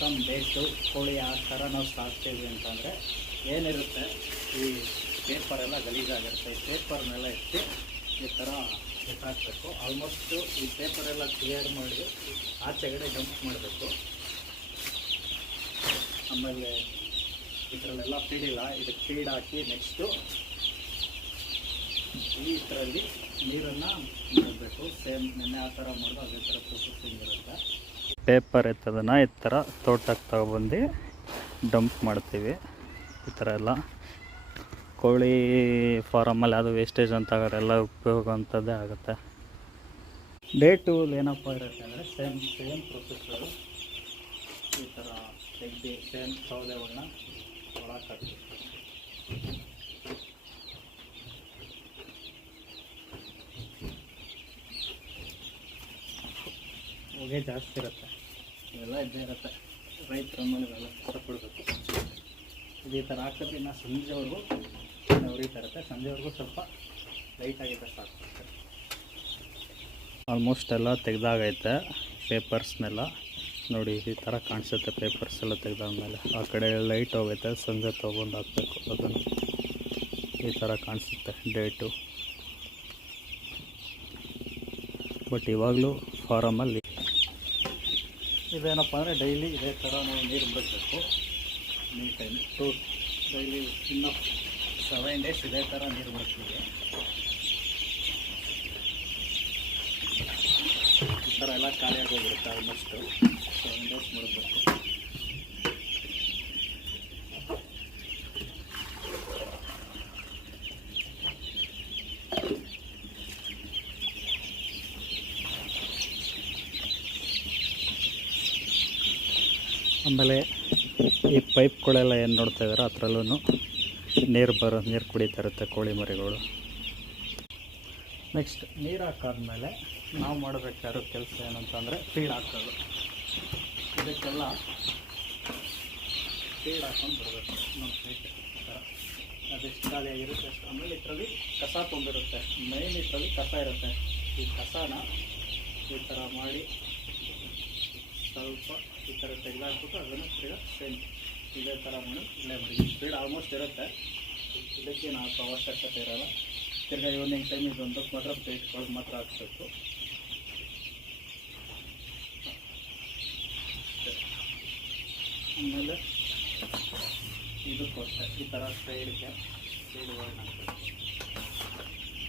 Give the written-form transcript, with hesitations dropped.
Some date ಕೋಳಿ ಯಾವ ಥರ ನಾವು ಸಾಕ್ತೀವಿ ಅಂತಂದರೆ ಏನಿರುತ್ತೆ, ಈ ಪೇಪರೆಲ್ಲ ಗಲೀಜಾಗಿರುತ್ತೆ. ಈ ಪೇಪರ್ನೆಲ್ಲ ಎತ್ತಿ ಈ ಥರ ಎತ್ತಾಕಬೇಕು. ಆಲ್ಮೋಸ್ಟು ಈ ಪೇಪರೆಲ್ಲ ಕ್ಲಿಯರ್ ಮಾಡಿ ಆಚೆಗಡೆ ಡಂಪ್ ಮಾಡಬೇಕು. ಆಮೇಲೆ ಇದರಲ್ಲೆಲ್ಲ ಫೀಡಿಲ್ಲ, ಇದಕ್ಕೆ ಫೀಡ್ ಹಾಕಿ ನೆಕ್ಸ್ಟು ಈ ಥರಲ್ಲಿ ನೀರನ್ನು ಮಾಡಬೇಕು. ಸೇಮ್ ನೆನ್ನೆ ಆ ಥರ ಮಾಡೋದು ಅದೇ ಥರ ಪ್ರೊಸೆಸಿಂಗ್ ಇರುತ್ತೆ. ಪೇಪರ್ ಎತ್ತದನ್ನು ಈ ಥರ ತೋಟಕ್ಕೆ ತಗೊಬಂದು ಡಂಪ್ ಮಾಡ್ತೀವಿ. ಈ ಥರ ಎಲ್ಲ ಕೋಳಿ ಫಾರಮಲ್ಲಿ ಅದು ವೇಸ್ಟೇಜ್ ಅಂತ ಎಲ್ಲ ಉಪಯೋಗ ಅಂಥದ್ದೇ ಆಗುತ್ತೆ. ಡೇ ಟೂಲ್ ಏನಪ್ಪ ಇರುತ್ತೆ ಅಂದರೆ ಸೇಮ್ ಪ್ರೊಸೆಸರು. ಈ ಥರ ತೆಗ್ದು ಸೇಮ್ ಸೌದೆಗಳನ್ನ ಒಳಗೆ ಹಾಕಿ ಹೊಗೆ ಜಾಸ್ತಿ ಇರುತ್ತೆ, ಇವೆಲ್ಲ ಇದ್ದೇ ಇರುತ್ತೆ. ರೈತರ ಮೇಲೆ ಇವೆಲ್ಲ ಕೊಡಬೇಕು. ಇದೇ ಥರ ಹಾಕಿದ್ರೆ ಇನ್ನು ಸಂಜೆವರೆಗೂ ಉರಿತಾ ಇರುತ್ತೆ. ಸಂಜೆವರೆಗೂ ಸ್ವಲ್ಪ ಲೈಟಾಗಿದ್ದರೆ ಸಾಕು. ಆಲ್ಮೋಸ್ಟ್ ಎಲ್ಲ ತೆಗೆದಾಗೈತೆ ಪೇಪರ್ಸ್ನೆಲ್ಲ. ನೋಡಿ ಈ ಥರ ಕಾಣಿಸುತ್ತೆ ಪೇಪರ್ಸ್ ಎಲ್ಲ ತೆಗೆದಾದ್ಮೇಲೆ. ಆ ಕಡೆ ಲೈಟ್ ಹೋಗೈತೆ, ಸಂಜೆ ತೊಗೊಂಡು ಹಾಕಬೇಕು. ಅದನ್ನು ಈ ಥರ ಕಾಣಿಸುತ್ತೆ ಡೇಟು. ಬಟ್ ಇವಾಗಲೂ ಫಾರಮಲ್ಲಿ ಇದೇನಪ್ಪ ಅಂದರೆ ಡೈಲಿ ಇದೇ ಥರ ನಾವು ನೀರು ಬಿಡಬೇಕು. ನೀಟಾಗಿ ಡೈಲಿ ಇನ್ನೂ 7 days ಇದೇ ಥರ ನೀರು ಬಿಡ್ತೀವಿ. ಈ ಥರ ಎಲ್ಲ ಖಾಲಿಯಾಗಿ ಹೋಗಿರುತ್ತೆ. ಆಲ್ಮೋಸ್ಟು 7 days ಬಿಡಬೇಕು. ಆಮೇಲೆ ಈ ಪೈಪ್ಗಳೆಲ್ಲ ಏನು ನೋಡ್ತಾ ಇದ್ದಾರೆ ಅದರಲ್ಲೂ ನೀರು ಕುಡಿತಾ ಇರುತ್ತೆ ಕೋಳಿ ಮರಿಗಳು. ನೆಕ್ಸ್ಟ್ ನೀರು ಹಾಕಾದ್ಮೇಲೆ ನಾವು ಮಾಡಬೇಕಾಗಿರೋ ಕೆಲಸ ಏನಂತಂದರೆ ಫೀಡ್ ಹಾಕೋದು. ಇದಕ್ಕೆಲ್ಲ ಫೀಡ್ ಹಾಕೊಂಡು ಬರಬೇಕು. ನಮ್ಮ ಸೈಟ್ ಥರ ಅದೆಷ್ಟು ಖಾಲಿಯಾಗಿರುತ್ತೆ ಅಷ್ಟು. ಆಮೇಲೆ ಇದರಲ್ಲಿ ಕಸ ತುಂಬಿರುತ್ತೆ. ಮೇನ್ ಇದರಲ್ಲಿ ಕಸ ಇರುತ್ತೆ. ಈ ಕಸನ ಈ ಥರ ಮಾಡಿ ಸ್ವಲ್ಪ ಈ ಥರ ತೆಗೆದಾಕ್ಬಿಟ್ಟು ಅದನ್ನು ತಿರ್ಗಾ ಸೇಮ್ ಇದೇ ಥರ ಮಾಡಿ ಇಲ್ಲೇ ಮಾಡಿ. ಸ್ಪೀಡ್ ಆಲ್ಮೋಸ್ಟ್ ಇರುತ್ತೆ, ಇದಕ್ಕೆ ನಾವು ಅವಶ್ಯಕತೆ ಇರೋಲ್ಲ. ತಿರ್ಗಾ ಈವ್ನಿಂಗ್ ಟೈಮ್ ಇದೊಂದು ಮಾತ್ರ ಪ್ಲೇಟ್ಗಳು ಮಾತ್ರ ಹಾಕಬೇಕು. ಆಮೇಲೆ ಇದಕ್ಕೂ ಅಷ್ಟೇ ಈ ಥರ ಸೈಡ್ಗೆ ಹಾಕಬೇಕು.